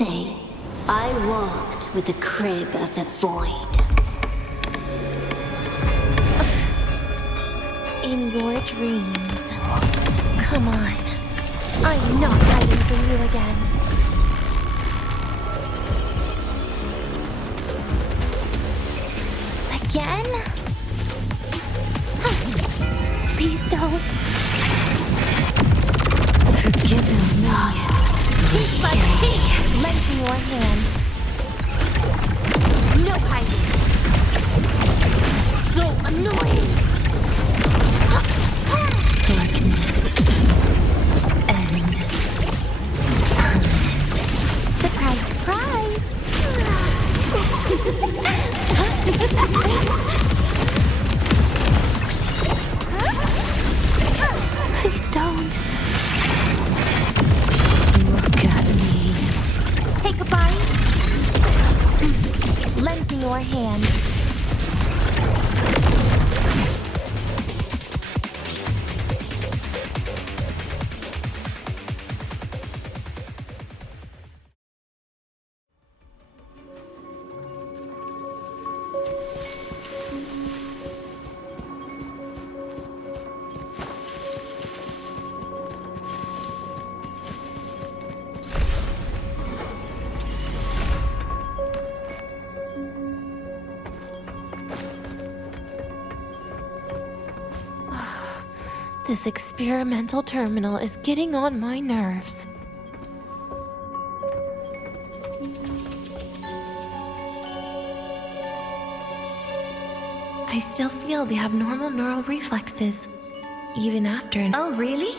say, I walked with the crib of the void. In your dreams. Come on. I'm not hiding from you again. Again? Please don't. Forgive me. Piece by piece, lend me your hand. No hiding. So annoying. Darkness. And permanent. Surprise, surprise. Please don't. Look at me. Take a bite. Lend me your hand. This experimental terminal is getting on my nerves. I still feel the abnormal neural reflexes, even after an— Oh, really?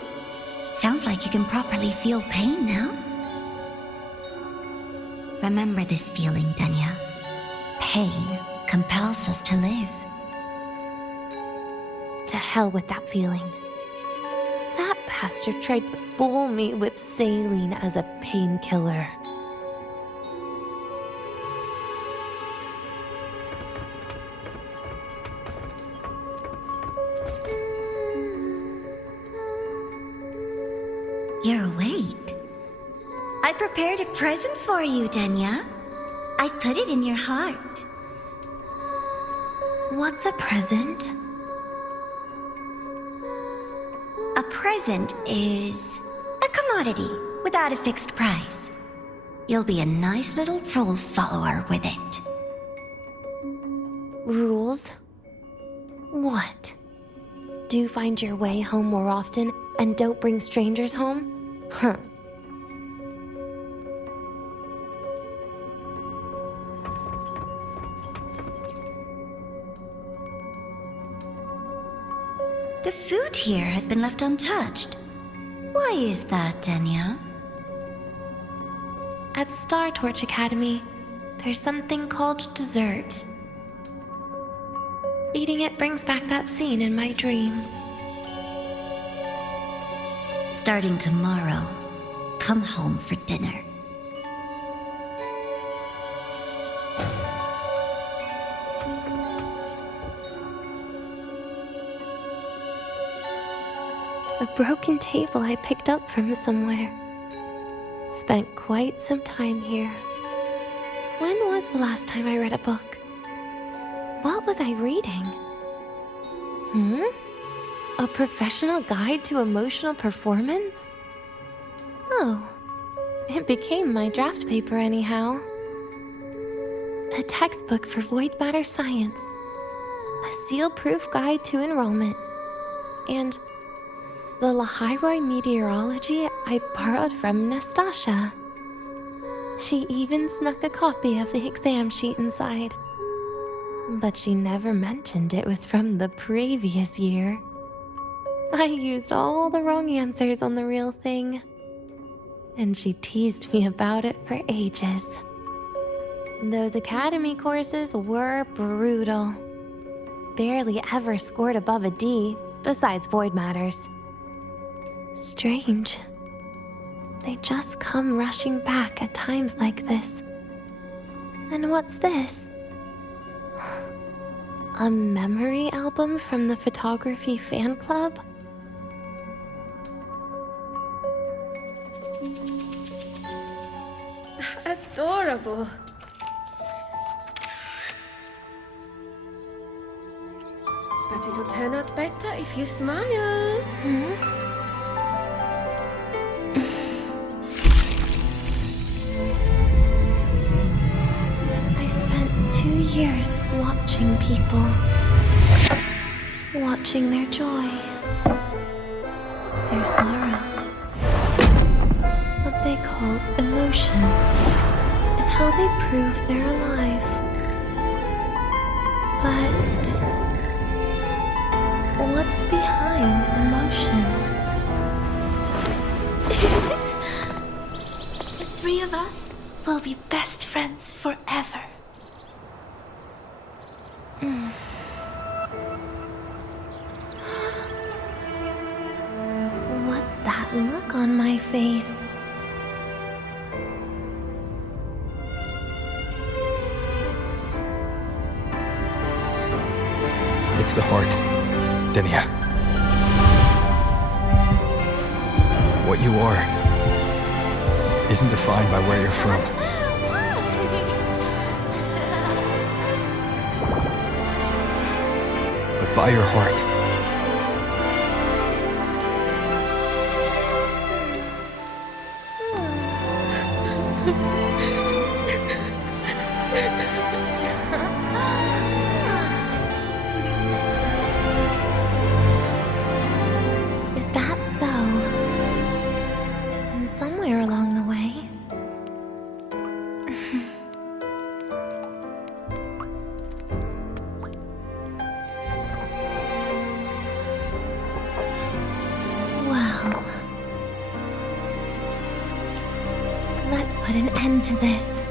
Sounds like you can properly feel pain now. Remember this feeling, Danya. Pain compels us to live. To hell with that feeling. That bastard tried to fool me with saline as a painkiller. You're awake. I prepared a present for you, Danya. I put it in your heart. What's a present? A present is a commodity without a fixed price. You'll be a nice little rule follower with it. Rules? What? Do find your way home more often and don't bring strangers home? Huh. The food here has been left untouched. Why is that, Danya? At Star Torch Academy, there's something called dessert. Eating it brings back that scene in my dream. Starting tomorrow, come home for dinner. A broken table I picked up from somewhere. Spent quite some time here. When was the last time I read a book? What was I reading? A professional guide to emotional performance? Oh, it became my draft paper anyhow. A textbook for void matter science. A seal-proof guide to enrollment. And the Lahiroi meteorology I borrowed from Nastasha. She even snuck a copy of the exam sheet inside. But she never mentioned it was from the previous year. I used all the wrong answers on the real thing. And she teased me about it for ages. Those academy courses were brutal. Barely ever scored above a D, besides void matters. Strange. They just come rushing back at times like this. And what's this? A memory album from the photography fan club? adorable. But it'll turn out better if you smile. I spent 2 years watching people, watching their joy, their sorrow. What they call emotion is how they prove they're alive. But what's behind emotion? The three of us will be best friends forever. What's that look on my face? It's the heart, Denia. What you are isn't defined by where you're from. But by your heart. Is that so? Then somewhere along the way, well, let's put an end to this.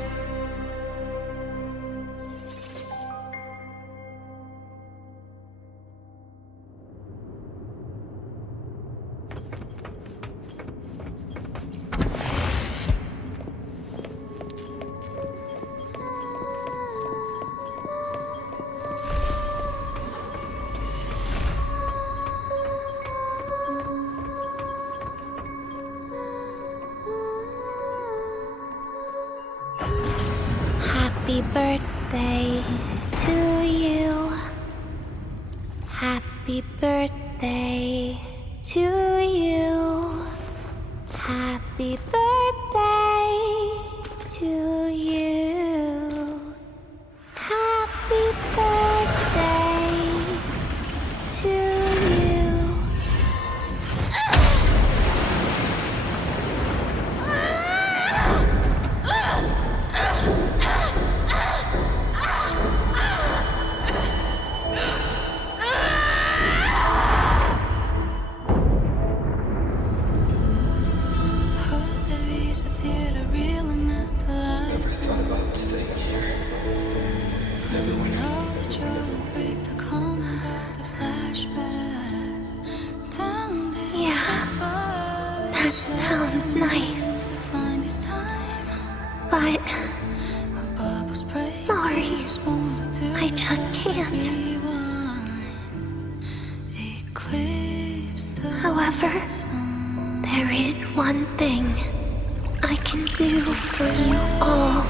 Happy birthday to you. Happy birthday to you. Happy birthday to you. Happy birthday to you. That sounds nice. But sorry, I just can't. However, there is one thing I can do for you all.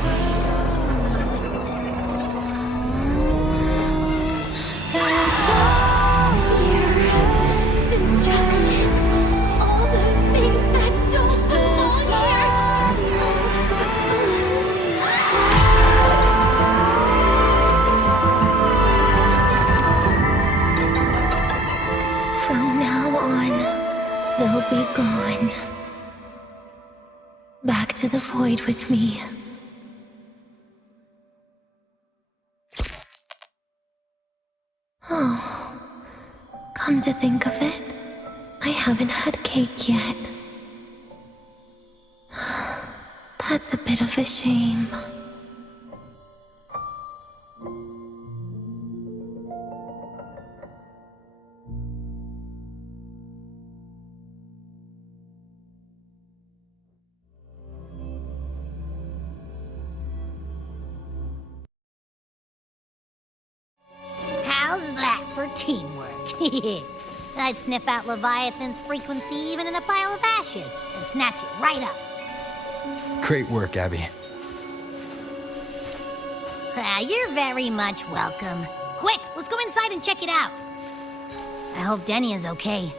They'll be gone. Back to the void with me. Oh, come to think of it, I haven't had cake yet. That's a bit of a shame. How's that for teamwork? I'd sniff out Leviathan's frequency even in a pile of ashes and snatch it right up. Great work, Abby. You're very much welcome. Quick, let's go inside and check it out. I hope Denny is okay.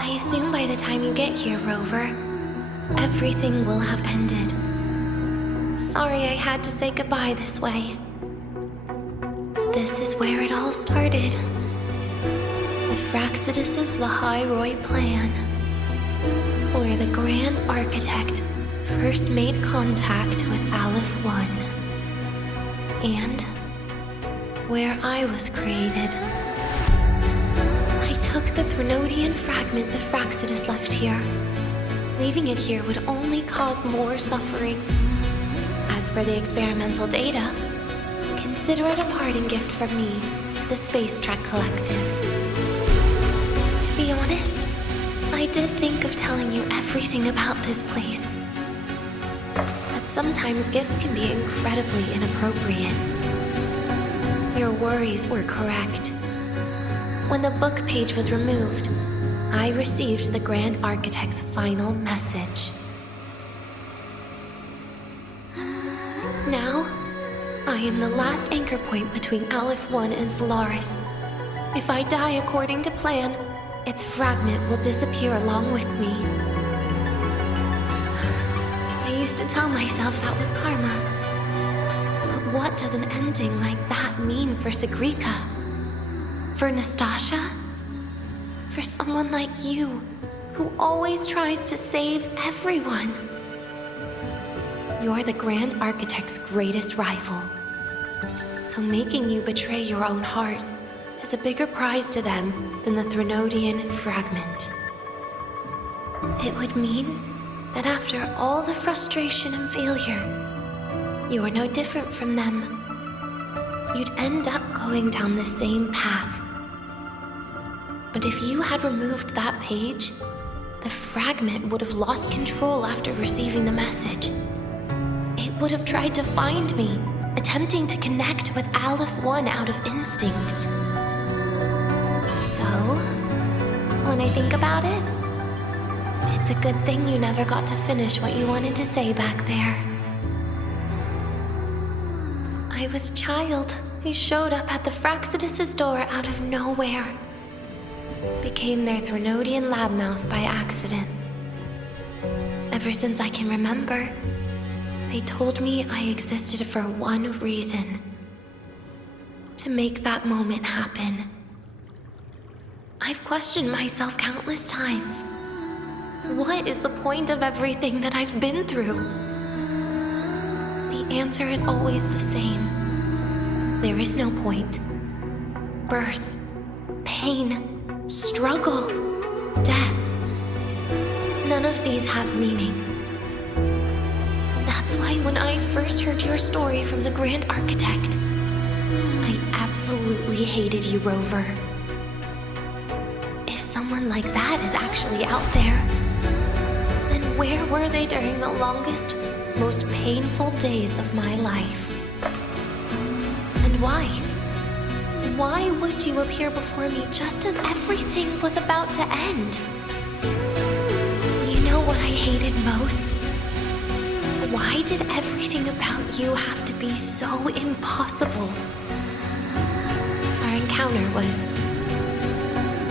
I assume by the time you get here, Rover, everything will have ended. Sorry I had to say goodbye this way. This is where it all started. With Fraxidus's Lahairoi plan, where the Grand Architect first made contact with Aleph One, and where I was created. I took the Threnodian fragment the Fraxidus left here. Leaving it here would only cause more suffering. As for the experimental data, consider it a parting gift from me to the Space Trek Collective. To be honest, I did think of telling you everything about this place. But sometimes gifts can be incredibly inappropriate. Your worries were correct. When the book page was removed, I received the Grand Architect's final message. Now, I am the last anchor point between Aleph One and Solaris. If I die according to plan, its fragment will disappear along with me. I used to tell myself that was karma. But what does an ending like that mean for Sigrika? For Nastasha? For someone like you, who always tries to save everyone? You're the Grand Architect's greatest rival. So making you betray your own heart is a bigger prize to them than the Threnodian fragment. It would mean that after all the frustration and failure, you are no different from them. You'd end up going down the same path. But if you had removed that page, the fragment would have lost control after receiving the message. It would have tried to find me, attempting to connect with Aleph 1 out of instinct. So, when I think about it, it's a good thing you never got to finish what you wanted to say back there. I was a child who showed up at the Fraxidus' door out of nowhere. Became their Threnodian lab mouse by accident. Ever since I can remember, they told me I existed for one reason. To make that moment happen. I've questioned myself countless times. What is the point of everything that I've been through? The answer is always the same. There is no point. Birth, pain, struggle, death. None of these have meaning. That's why when I first heard your story from the Grand Architect, I absolutely hated you, Rover. If someone like that is actually out there, then where were they during the longest, most painful days of my life? And why? Why would you appear before me just as everything was about to end? You know what I hated most? Why did everything about you have to be so impossible? Our encounter was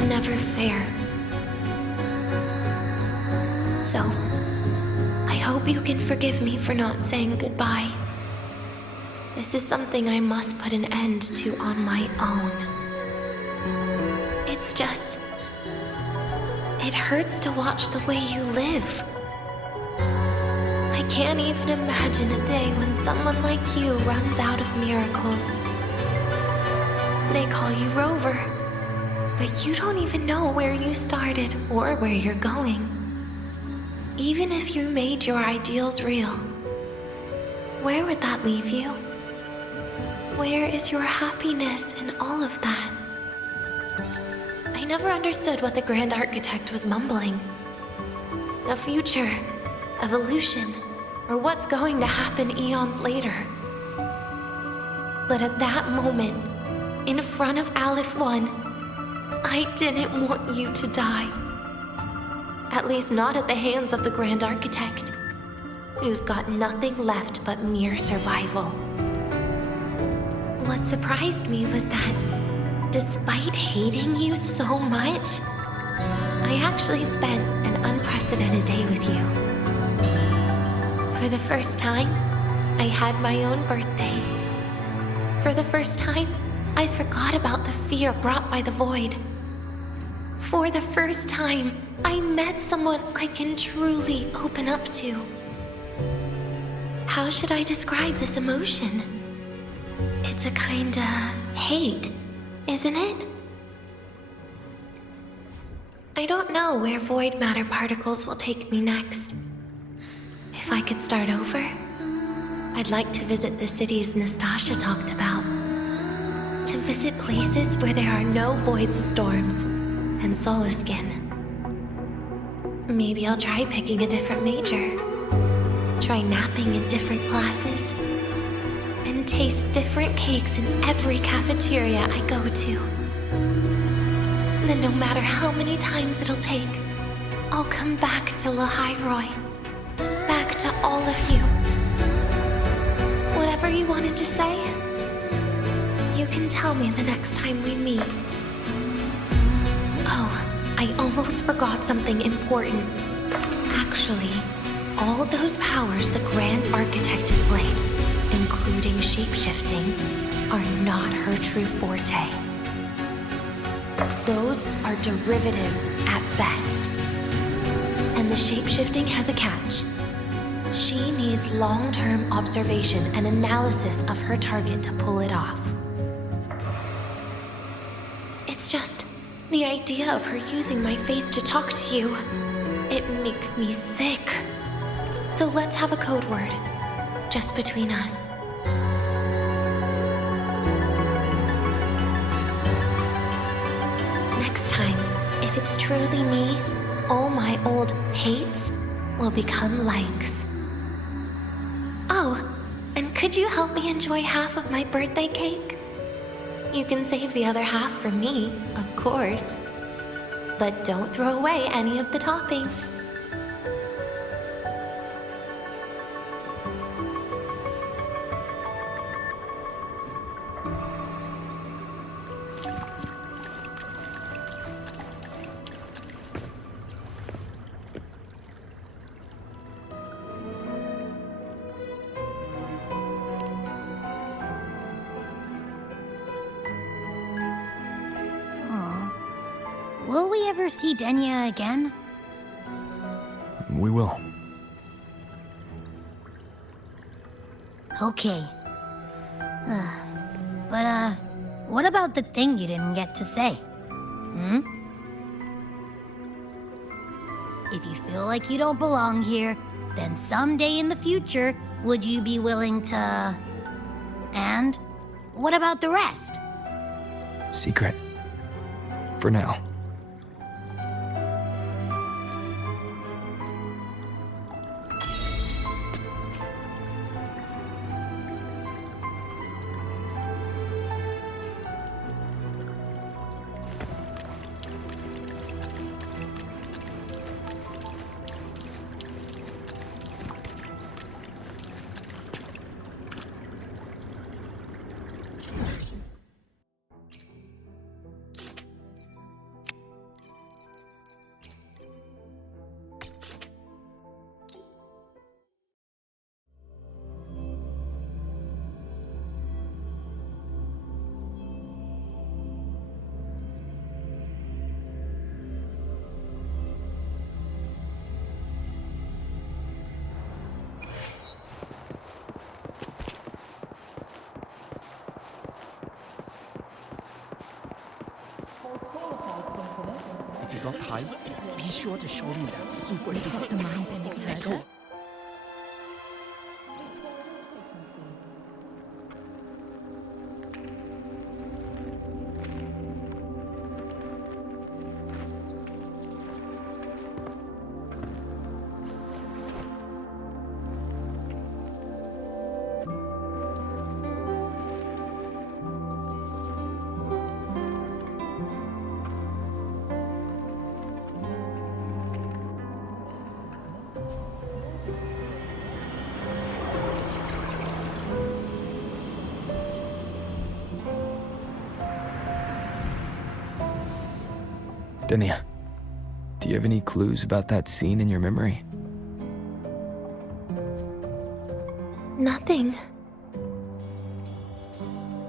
never fair. So, I hope you can forgive me for not saying goodbye. This is something I must put an end to on my own. It's just... it hurts to watch the way you live. I can't even imagine a day when someone like you runs out of miracles. They call you Rover, but you don't even know where you started or where you're going. Even if you made your ideals real, where would that leave you? Where is your happiness in all of that? I never understood what the Grand Architect was mumbling. The future, evolution, or what's going to happen eons later. But at that moment, in front of Aleph 1, I didn't want you to die. At least not at the hands of the Grand Architect, who's got nothing left but mere survival. What surprised me was that, despite hating you so much, I actually spent an unprecedented day with you. For the first time, I had my own birthday. For the first time, I forgot about the fear brought by the void. For the first time, I met someone I can truly open up to. How should I describe this emotion? It's a kinda hate, isn't it? I don't know where void matter particles will take me next. If I could start over, I'd like to visit the cities Nastasha talked about. To visit places where there are no void storms and Solaskin. Maybe I'll try picking a different major. Try napping in different classes. And taste different cakes in every cafeteria I go to. Then no matter how many times it'll take, I'll come back to Lahairoi. Back to all of you. Whatever you wanted to say, you can tell me the next time we meet. Oh, I almost forgot something important. Actually, all those powers the Grand Architect displayed, including shapeshifting, are not her true forte. Those are derivatives at best. And the shapeshifting has a catch. She needs long-term observation and analysis of her target to pull it off. It's just the idea of her using my face to talk to you. It makes me sick. So let's have a code word. Just between us. Next time, if it's truly me, all my old hates will become likes. Oh, and could you help me enjoy half of my birthday cake? You can save the other half for me, of course. But don't throw away any of the toppings. Will we ever see Denia again? We will. Okay. But, what about the thing you didn't get to say? Hmm? If you feel like you don't belong here, then someday in the future, would you be willing to... And what about the rest? Secret. For now. If you got time, be sure to show me that super duper echo. Denia, do you have any clues about that scene in your memory? Nothing.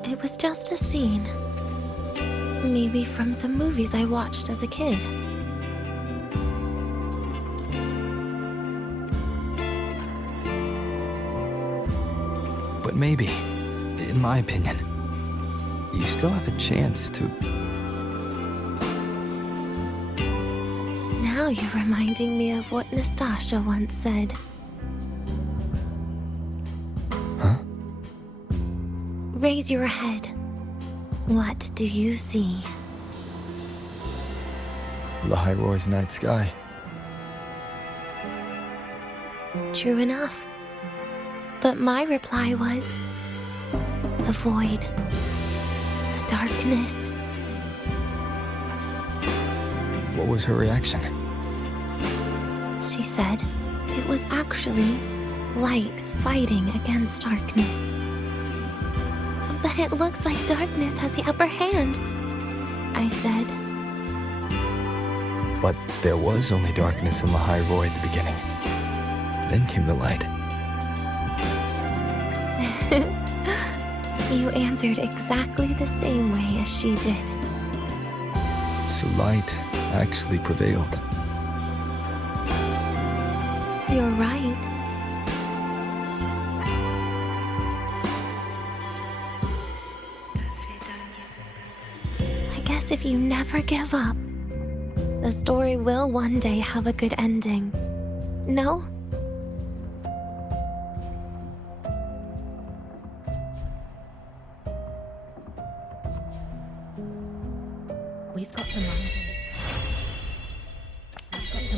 It was just a scene. Maybe from some movies I watched as a kid. But maybe, in my opinion, you still have a chance to... Now you're reminding me of what Nastasha once said. Huh? Raise your head. What do you see? Lahiroy's night sky. True enough. But my reply was... the void. The darkness. What was her reaction? She said it was actually light fighting against darkness. But it looks like darkness has the upper hand, I said. But there was only darkness in Lahiroy at the beginning. Then came the light. You answered exactly the same way as she did. So light actually prevailed. You're right. I guess if you never give up, The story will one day have a good ending. No? We've got the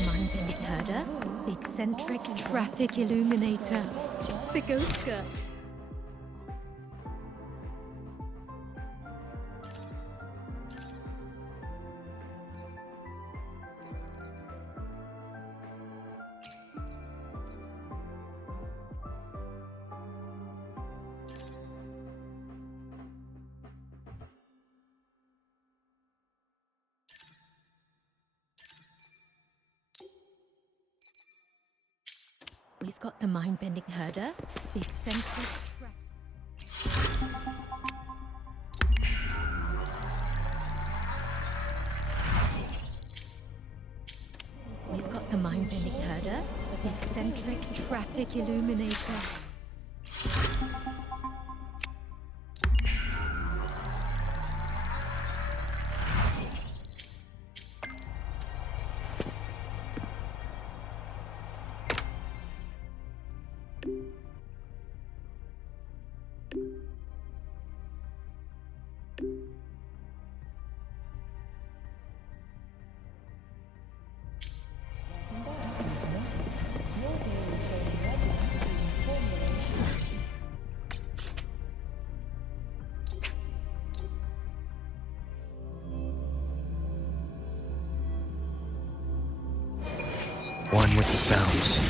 mind-bending herder, the eccentric traffic illuminator, the ghost girl. We've got the mind-bending herder, the eccentric We've got the mind-bending herder, the eccentric traffic illuminator. One with the sounds.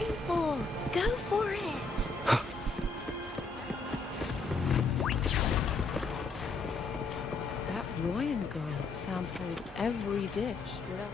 waiting for? Go for it. That Royan girl sampled every dish without...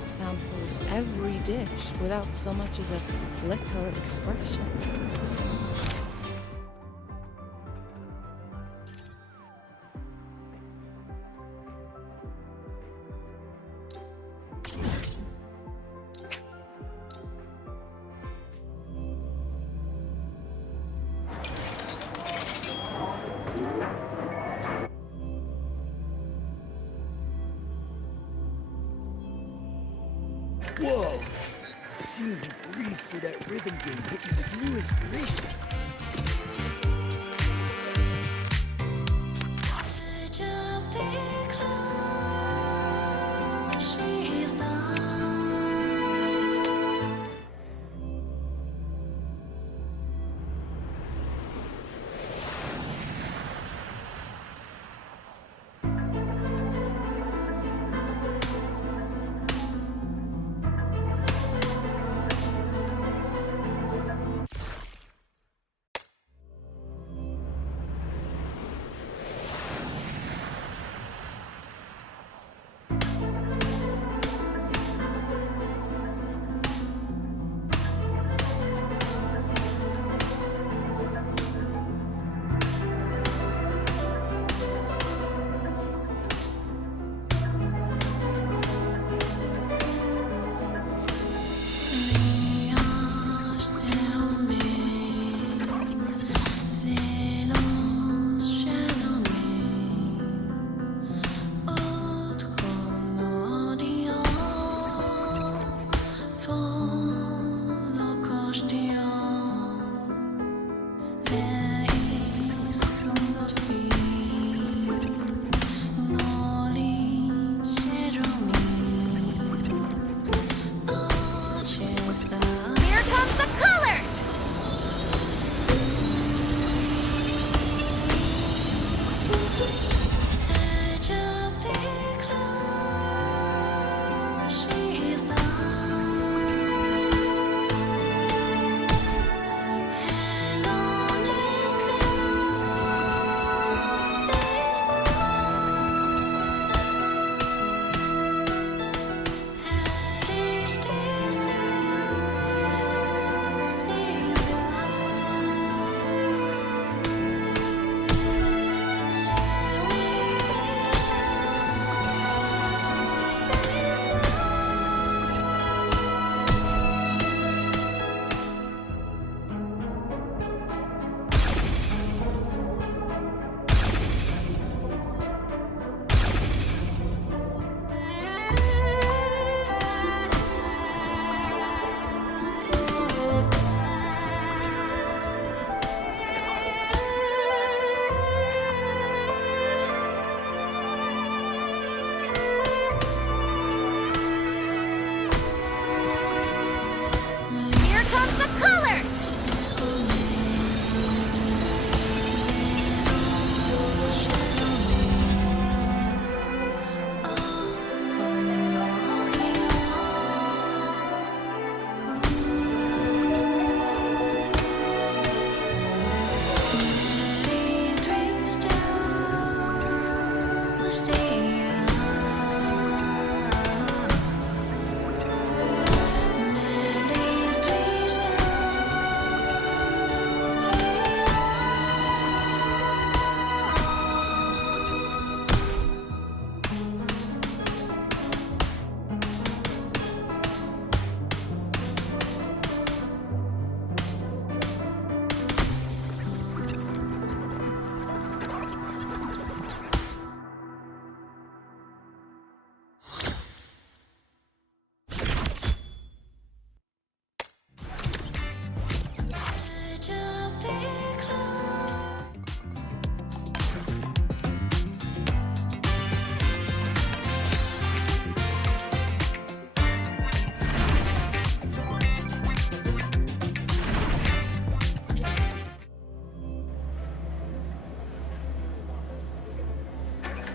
Sampled every dish without so much as a flicker of expression. Whoa! Seeing you breeze through that rhythm game hit me with new inspiration.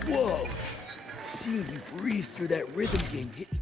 Whoa! Seeing you breeze through that rhythm game hit me.